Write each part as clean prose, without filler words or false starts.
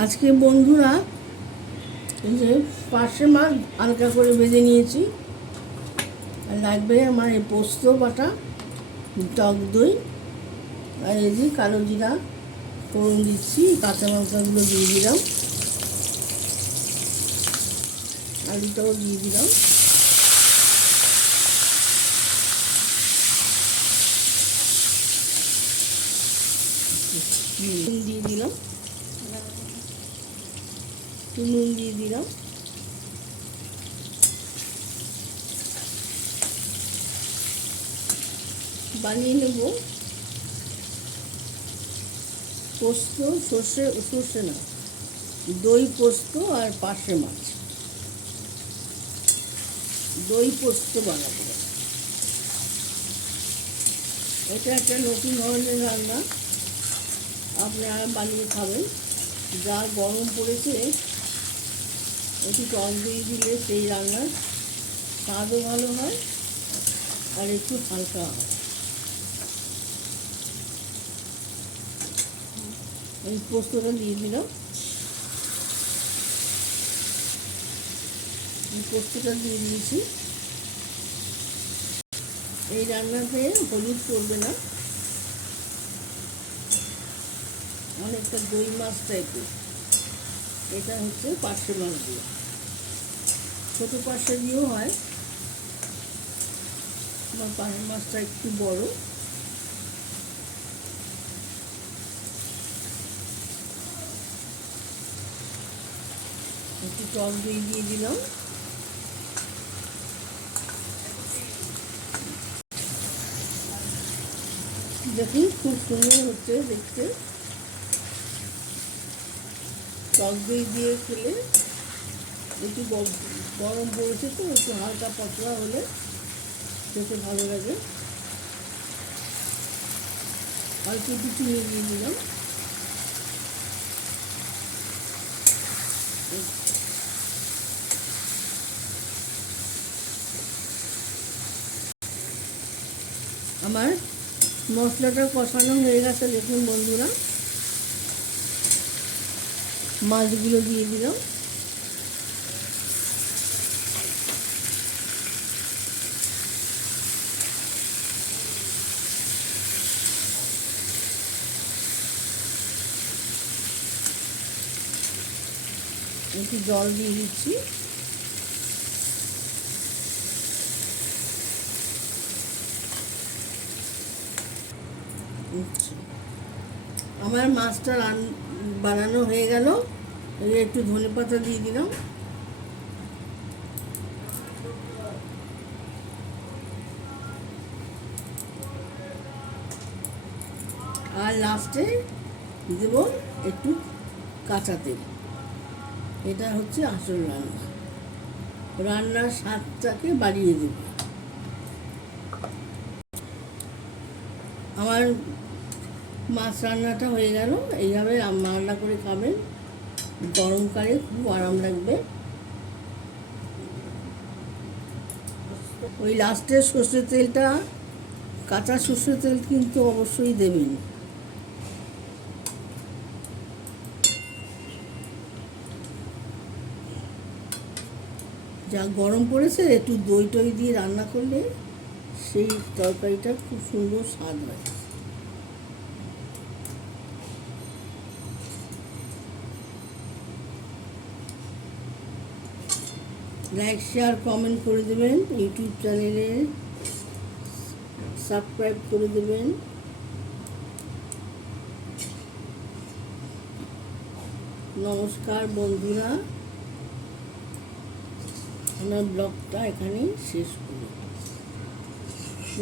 আজকে বন্ধুরা এই যে পার্শে মাছ হালকা করে ভেজে নিয়েছি, আর লাগবে আমার এই পোস্ত বাটা, টক দই, আর এই যে কালো জিরা ফোড়ন দিচ্ছি, কাঁচা লঙ্কাগুলো দিয়ে দিলাম, আলুটাও দিয়ে দিলাম, দিয়ে দিলাম, নুন দিয়ে দিলাম, বানিয়ে নেব পোস্ত, সর্ষে না, দই পোস্ত আর পার্শে মাছ, দই পোস্ত বানাবো। এটা একটা নতুন ধরনের রান্না, আপনারা বানিয়ে খাবেন। যা গরম পড়েছে, একটু টক দই দিলে সেই রান্নার স্বাদও ভালো হয় আর একটু হালকা হয়। এই পোস্তটা দিয়ে দিলাম, পোস্তটা দিয়ে দিয়েছি। এই রান্নাতে হলুদ পড়বে না, অনেকটা দই মাছ টাইপের। এটা হচ্ছে পার্শে মাছ দিয়ে, ছোটো পার্শে দিয়েও হয়, বা পার্শে মাছটা একটু বড়। একটু টক দই দিয়ে দিলাম, দেখুন খুব সুন্দর হচ্ছে দেখতে। টক দই দিয়ে খেলে একটু গরম পড়েছে তো, একটু হালকা পতলা হলে খেতে ভালো লাগে। অল্প একটু চিনি দিয়ে দিলাম, আমার মশলাটা কষানো হয়ে গেছে। দেখুন বন্ধুরা, মাছগুলো দিয়ে দিলাম, একটু জল দিয়ে দিচ্ছি। আমার মাছটা বানানো হয়ে গেল। একটু ধনেপাতা দিয়ে দিলাম, আর লাস্টে দেব একটু কাঁচা তেল। এটা হচ্ছে আসল রান্না, রান্নার স্বাদটাকে বাড়িয়ে দেব। আমার মাছ রান্নাটা হয়ে গেল। এইভাবে রান্না করে খাবেন, গরমকালে খুব আরাম লাগবে। ওই লাস্টের সর্ষের তেলটা, কাঁচা সর্ষের তেল কিন্তু অবশ্যই দেবেন। যা গরম পড়েছে, একটু দই টই দিয়ে রান্না করলে সেই তরকারিটা খুব সুন্দর স্বাদ হয়। লাইক শেয়ার কমেন্ট করে দেবেন, ইউটিউব চ্যানেলে সাবস্ক্রাইব করে দেবেন। নমস্কার বন্ধুরা, আমার ব্লগটা এখানেই শেষ করি।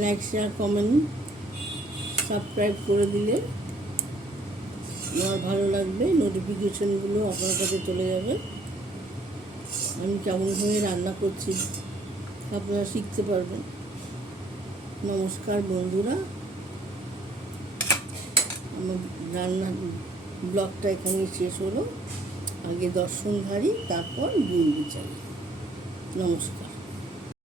লাইক শেয়ার কমেন্ট সাবস্ক্রাইব করে দিলে আমার ভালো লাগবে, নোটিফিকেশনগুলো আপনার কাছে চলে যাবে। আমি কেমনভাবে রান্না করছি আপনারা শিখতে পারবেন। নমস্কার বন্ধুরা, আমার রান্না ব্লগটা এখানেই শেষ হলো। আগে দর্শনধারী, তারপর গুণ বিচারী। নমস্কার।